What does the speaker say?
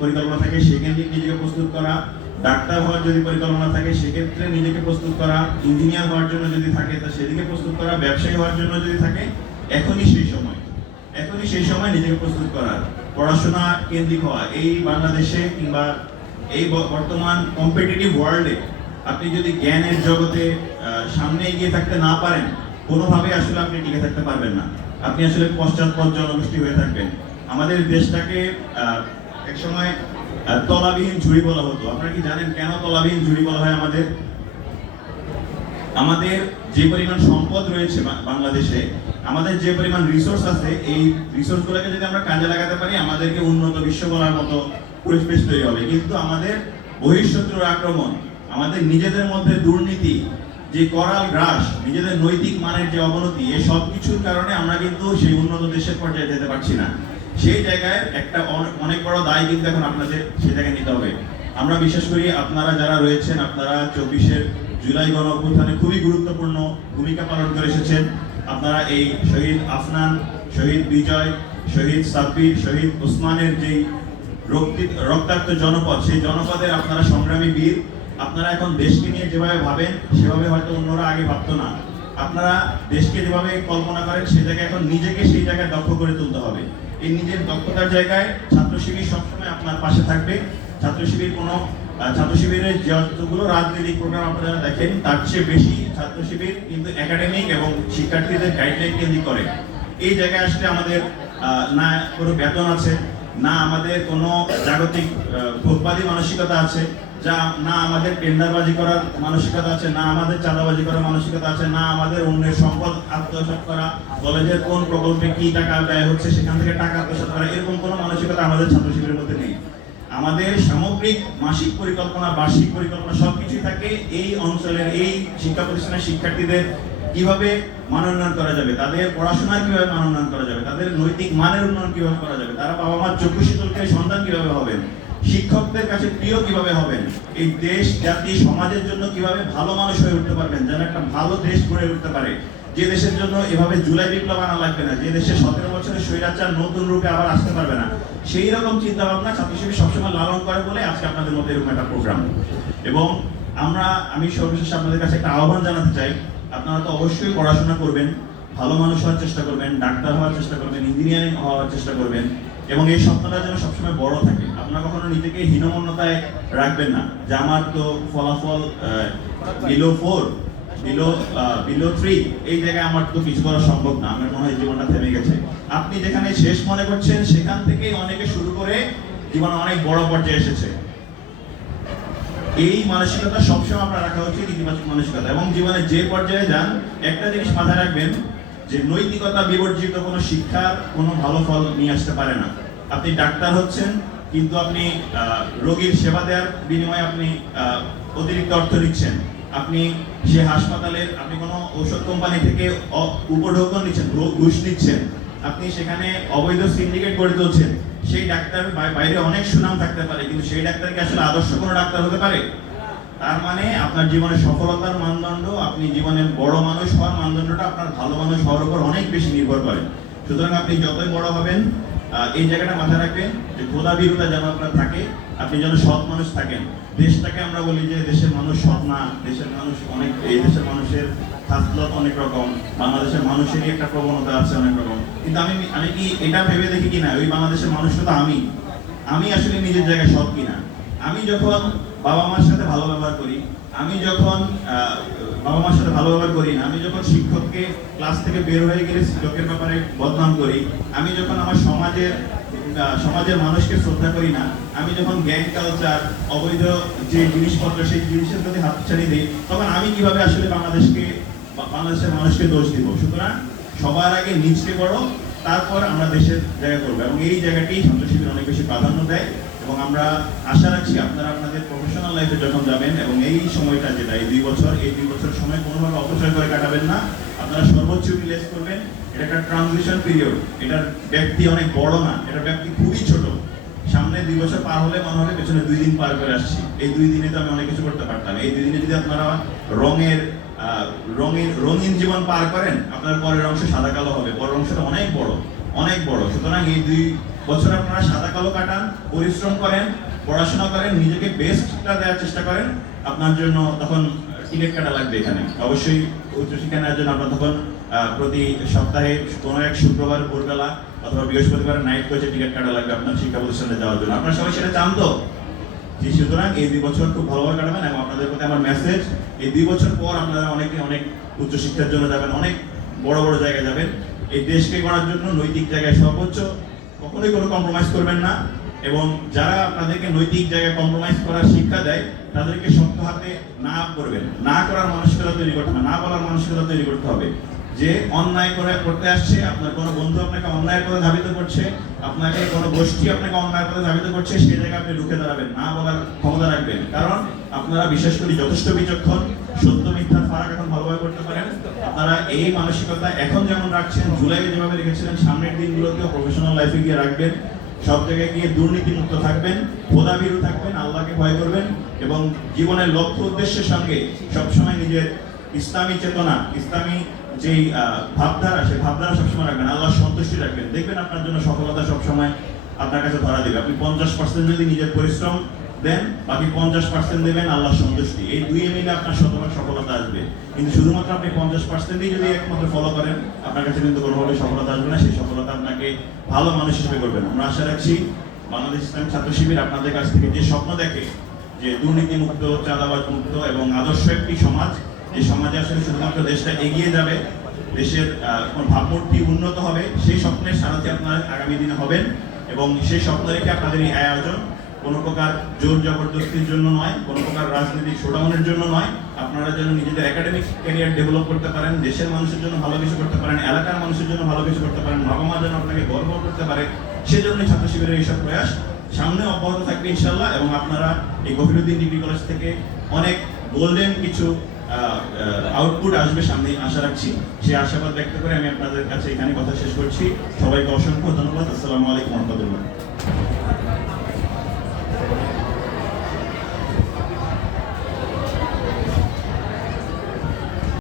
পরিকল্পনা থাকে, সেক্ষেত্রে নিজেকে প্রস্তুত করা। ডাক্তার হওয়ার যদি পরিকল্পনা থাকে, সেক্ষেত্রে নিজেকে প্রস্তুত করা। ইঞ্জিনিয়ার হওয়ার জন্য যদি থাকে, তা সেদিকে প্রস্তুত করা। ব্যবসায়ী হওয়ার জন্য যদি থাকে, এখনই সেই সময়। এখনই সেই সময় নিজেকে প্রস্তুত করা। পড়াশোনা কেন্দ্রিক হওয়া। এই বাংলাদেশে কিংবা এই বর্তমান কম্পিটিটিভ ওয়ার্ল্ডে আপনি যদি জ্ঞানের জগতে সামনে এগিয়ে থাকতে না পারেন কোনোভাবে আসলে আপনি টিকে থাকতে পারবেন না। আপনি আসলে পশ্চাৎপদ জনগোষ্ঠী হয়ে থাকবেন। আমাদের দেশটাকে আহ, একসময় তলাবিহীন ঝুড়ি বলা হতো। আপনারা কি জানেন কেন তলাবিহীন ঝুড়ি বলা হয় আমাদের? আমাদের যে পরিমাণ সম্পদ রয়েছে বাংলাদেশে আমাদের যে পরিমাণ রিসোর্স আছে এই রিসোর্স গুলোকে যদি আমরা কাজে লাগাতে পারি আমাদেরকে উন্নত বিশ্ব বলার মতো পরিবেশ তৈরি হবে। কিন্তু আমাদের বহিঃশত্রুর আক্রমণ আমাদের নিজেদের মধ্যে দুর্নীতি যে করাল গ্রাস নিজেদের নৈতিক মানের যে অবনতি এই সব কিছুর কারণে আমরা কিন্তু সেই উন্নত দেশের পর্যায়ে যেতে পারছি না। সেই জায়গায় একটা অনেক বড় দায় কিন্তু এখন আপনাদের সেই জায়গায় নিতে হবে। আমরা বিশেষ করি আপনারা যারা রয়েছেন, আপনারা চব্বিশের জুলাই গণ অভ্যুত্থানে খুবই গুরুত্বপূর্ণ ভূমিকা পালন করে এসেছেন। আপনারা এই শহীদ আফনান, শহীদ বিজয়, শহীদ সাব্বির, শহীদ ওসমানের যেই রক্তি- রক্তাক্ত জনপদ, সেই জনপদের আপনারা সংগ্রামী বীর, আপনারা এখন দেশকে নিয়ে যেভাবে ভাবেন, সেভাবে হয়তো অন্যরা আগে ভাবতো না। আপনারা দেশকে যেভাবে কল্পনা করেন, সেই জায়গায় এখন নিজেকে সেই জায়গায় দক্ষ করে তুলতে হবে। এই নিজের দক্ষতার জায়গায় ছাত্র শিবির সবসময় আপনার পাশে থাকবে। ছাত্র শিবির কোনো ছাত্র শিবিরের যতগুলো রাজনৈতিক প্রোগ্রাম আপনারা দেখেন, তার চেয়ে বেশি ছাত্র শিবির কিন্তু একাডেমিক এবং শিক্ষার্থীদের গাইডলাইন কেন্দ্রিক করে। এই জায়গায় আসলে আমাদের না কোনো বেতন আছে, না আমাদের কোনো জাগতিক ভোগবাদী মানসিকতা আছে যা না আমাদের টেন্ডারবাজি করার মানসিকতা আছে, না আমাদের চাঁদাবাজি করার মানসিকতা আছে, না আমাদের অন্যের সম্পদ আত্মসাৎ করা কলেজের কোন প্রকল্পে কি টাকা ব্যয় হচ্ছে, সেখান থেকে টাকা আত্মসাৎ করা, এরকম কোনো মানসিকতা আমাদের ছাত্র শিবিরের মধ্যে নেই। আমাদের সামগ্রিক মাসিক পরিকল্পনা, বার্ষিক পরিকল্পনা সবকিছু থাকে এই অঞ্চলের, এই শিক্ষা প্রতিষ্ঠানের শিক্ষার্থীদের কীভাবে মান উন্নয়ন করা যাবে, তাদের পড়াশোনার কীভাবে মান উন্নয়ন করা যাবে, তাদের নৈতিক মানের উন্নয়ন কীভাবে করা যাবে, তারা বাবা মার চক্ষু শীতলকে সন্তান কীভাবে হবেন শিক্ষকদের কাছে প্রিয় কীভাবে হবেন? এই দেশ, জাতি, সমাজের জন্য কীভাবে ভালো মানুষ হয়ে উঠতে পারবেন? যেন একটা ভালো দেশ গড়ে উঠতে পারে। যে দেশের জন্য এভাবে জুলাই বিপ্লব আনা লাগবে না, যে দেশে সতেরো বছরের স্বৈরাচার নতুন রূপে আবার আসতে পারবে না, সেই রকম চিন্তা ভাবনা ছাত্র শিবির সবসময় লালন করে বলে আজকে আপনাদের মধ্যে এরকম একটা প্রোগ্রাম এবং আমরা, আমি সর্বশেষ আপনাদের কাছে একটা আহ্বান জানাতে চাই, আপনারা তো অবশ্যই পড়াশোনা করবেন, ভালো মানুষ হওয়ার চেষ্টা করবেন, ডাক্তার হওয়ার চেষ্টা করবেন ইঞ্জিনিয়ারিং হওয়ার চেষ্টা করবেন, এবং এই স্বপ্নটা যেন সবসময় বড় থাকে। আপনারা কখনো নিজেকে হীনমন্যতায় রাখবেন না। যে আমার তো ফলাফল below four, below below three, এই জায়গায় আমার তো কিছু করা সম্ভব না। আমার মনে হয় জীবনটা থেমে গেছে। আপনি যেখানে শেষ মনে করছেন, সেখান থেকেই অনেকে শুরু করে জীবন অনেক বড় পর্যায়ে এসেছে। এই মানসিকতা সবসময় আপনার রাখা উচিত, ইতিবাচক মানসিকতা। এবং জীবনে যে পর্যায়ে যান, একটা জিনিস মাথায় রাখবেন, যে নৈতিকতা বিবর্জিত কোনো শিক্ষার কোনো ভালো ফল নিয়ে আসতে পারে না। আপনি ডাক্তার হচ্ছেন কিন্তু আপনি রোগীর সেবা দেওয়ার বিনিময়ে আপনি অতিরিক্ত অর্থ নিচ্ছেন। আপনি সে হাসপাতালের, আপনি কোনো ঔষধ কোম্পানি থেকে উপঢৌকন নিচ্ছেন ঘুষ নিচ্ছেন। আপনি সেখানে অবৈধ সিন্ডিকেট গড়ে তুলছেন। সেই ডাক্তার বাইরে অনেক সুনাম থাকতে পারে, কিন্তু সেই ডাক্তার কি আসলে আদর্শ কোনো ডাক্তার হতে পারে? তার মানে আপনার জীবনের সফলতার মানদণ্ড, আপনি জীবনের বড় মানুষ হওয়ার মানদণ্ডটা আপনার ভালো মানুষ হওয়ার উপর অনেক বেশি নির্ভর করে। সুতরাং আপনি যতই বড় হবেন এই জায়গাটা মাথায় রাখবেন যে খোদা বিরুদ্ধে যেন আপনার থাকে, আপনি যেন সৎ মানুষ থাকেন। দেশটাকে আমরা বলি যে দেশের মানুষ সৎ না, দেশের মানুষ অনেক, এই দেশের মানুষের খাসলত অনেক রকম, বাংলাদেশের মানুষেরই একটা প্রবণতা আছে অনেক রকম। কিন্তু আমি আমি কি এটা ভেবে দেখি কিনা? ওই বাংলাদেশের মানুষটা তো আমি। আমি আসলে নিজের জায়গায় সৎ কিনা? আমি যখন বাবা মার সাথে ভালো ব্যবহার করি, আমি যখন বাবা মার সাথে ভালো ব্যবহার করি না। আমি যখন শিক্ষককে ক্লাস থেকে বের হয়ে গেলে শিক্ষকের ব্যাপারে বদনাম করি, আমি যখন আমার সমাজের সমাজের মানুষকে শ্রদ্ধা করি না, আমি যখন গ্যাং কালচার অবৈধ যে জিনিসপত্র, সেই জিনিসের প্রতি হাতছানি দিই, তখন আমি কীভাবে আসলে বাংলাদেশকে বাংলাদেশের মানুষকে দোষ দিব? সুতরাং সবার আগে নিজকে বড় তারপর আমরা দেশের জায়গা করব। এবং এই জায়গাটি শিবির অনেক বেশি প্রাধান্য দেয়। এবং আমরা আশা রাখছি আপনারা আপনাদের প্রফেশনাল লাইফে যখন যাবেন এবং এই সময়টা যেটা, এই দুই বছর, এই দুই বছর সময় কোনোভাবে অপচয় করে কাটাবেন না। আপনারা সর্বোচ্চ ইউটিলাইজ করবেন, এটা একটা ট্রানজিশন পিরিয়ড এটার ব্যক্তি অনেক বড় না, এটার ব্যক্তি খুবই ছোট। সামনে দুই বছর পার হলে মনে হবে পেছনে দুই দিন পার করে আসছি। এই দুই দিনে তো আমি অনেক কিছু করতে পারতাম। এই দুই দিনে যদি আপনারা রঙের রঙিন রঙিন জীবন পার করেন, আপনার পরের অংশ সাদা কালো হবে। পরের অংশটা অনেক বড়। অনেক বড়। সুতরাং এই দুই বছর আপনারা সাদা কালো কাটান পরিশ্রম করেন, পড়াশোনা করেন, নিজেকে বেস্টটা দেওয়ার চেষ্টা করেন, আপনার জন্য তখন টিকিট কাটা লাগবে এখানে। অবশ্যই উচ্চশিক্ষা নেওয়ার জন্য আপনার তখন প্রতি সপ্তাহে কোনো এক শুক্রবার ভোরবেলা অথবা বৃহস্পতিবার নাইট কোচে টিকিট কাটা লাগবে আপনার শিক্ষা প্রতিষ্ঠানে যাওয়ার জন্য। আপনারা সবাই সেটা চান তো? জি, সুতরাং এই দুই বছর খুব ভালোভাবে কাটাবেন এবং আপনাদের প্রতি আমার মেসেজ এই দুই বছর পর আপনারা অনেকে অনেক উচ্চশিক্ষার জন্য যাবেন, অনেক বড় বড় জায়গায় যাবেন। এই দেশকে গড়ার জন্য নৈতিক জায়গায় সর্বোচ্চ কখনোই কোনো কম্প্রোমাইজ করবেন না। এবং যারা আপনাদেরকে নৈতিক জায়গায় কম্প্রোমাইজ করার শিক্ষা দেয়, তাদেরকে শক্ত হাতে না করবেন। না করার মানসিকতা তৈরি করতে হবে। না বলার মানসিকতা তৈরি করতে হবে। যে অন্যায় করে করতে আসছে, আপনার কোনো বন্ধু আপনাকে অন্যায় করে ধাবিত করছে, আপনাকে কোনো গোষ্ঠী আপনাকে অন্যায় করে ধাবিত করছে সেই জায়গায় আপনি রুখে দাঁড়াবেন, না বলার ক্ষমতা রাখবেন। কারণ আপনারা বিশেষ করে যথেষ্ট বিচক্ষণ, সত্য মিথ্যার ফারাক এখন ভালোভাবে করতে পারেন। আপনারা এই মানসিকতা এখন যেমন রাখছেন, জুলাইয়ে যেভাবে রেখেছিলেন, সামনের দিনগুলোতেও প্রফেশনাল লাইফে গিয়ে রাখবেন, সব জায়গায় গিয়ে দুর্নীতি মুক্ত থাকবেন, খোদাবিরু থাকবেন, আল্লাহকে ভয় করবেন এবং জীবনের লক্ষ্য উদ্দেশ্যের সঙ্গে সবসময় নিজের ইসলামী চেতনা, ইসলামী যেই ভাবধারা, সেই ভাবধারা সবসময় রাখবেন আল্লাহ সন্তুষ্টি রাখবেন। দেখবেন আপনার জন্য সফলতা সবসময় আপনার কাছে ধরা দেবে। আপনি পঞ্চাশ পার্সেন্ট যদি নিজের পরিশ্রম দেন, বাকি পঞ্চাশ পার্সেন্ট দেবেন আল্লাহ সন্তুষ্টি এই দুই মিলে আপনার শতভাগ সফলতা আসবে। কিন্তু শুধুমাত্র আপনি পঞ্চাশ পার্সেন্টই যদি একমাত্র ফলো করেন, আপনার কাছে কিন্তু কোনোভাবে সফলতা আসবে না। সেই সফলতা আপনাকে ভালো মানুষ হিসেবে করবেন আমরা আশা রাখছি বাংলাদেশ ইসলাম ছাত্র শিবির আপনাদের কাছ থেকে যে স্বপ্ন দেখে, যে দুর্নীতি মুক্ত চাঁদাবাজ মুক্ত এবং আদর্শ একটি সমাজ এই সমাজে আসলে শুধুমাত্র দেশটা এগিয়ে যাবে, দেশের ভাবমূর্তি উন্নত হবে, সেই স্বপ্নের সারথি আপনারা আগামী দিনে হবেন এবং সেই স্বপ্ন রেখে আপনাদের এই আয়োজন কোনো প্রকার জোর জবরদস্তির জন্য নয়, কোনো প্রকার রাজনৈতিক শোডাউনের জন্য নয়। আপনারা যেন নিজেদের একাডেমিক ক্যারিয়ার ডেভেলপ করতে পারেন, দেশের মানুষের জন্য ভালো কিছু করতে পারেন, এলাকার মানুষের জন্য ভালো কিছু করতে পারেন বাবা মা যেন আপনাকে গর্ব করতে পারে সেজন্য ছাত্র শিবিরের এইসব প্রয়াস। সামনে অব্যাহত থাকবে ইনশাল্লাহ এবং আপনারা এই গভীরুদ্দিন ডিগ্রি কলেজ থেকে অনেক গোল্ডেন কিছু আউটপুট আসবে সামনে আশা রাখছি। সেই আশাবাদ ব্যক্ত করে আমি আপনাদের কাছে এখানে কথা শেষ করছি। সবাইকে অসংখ্য ধন্যবাদ। আসসালামু আলাইকুম রহমতুল্লাহ।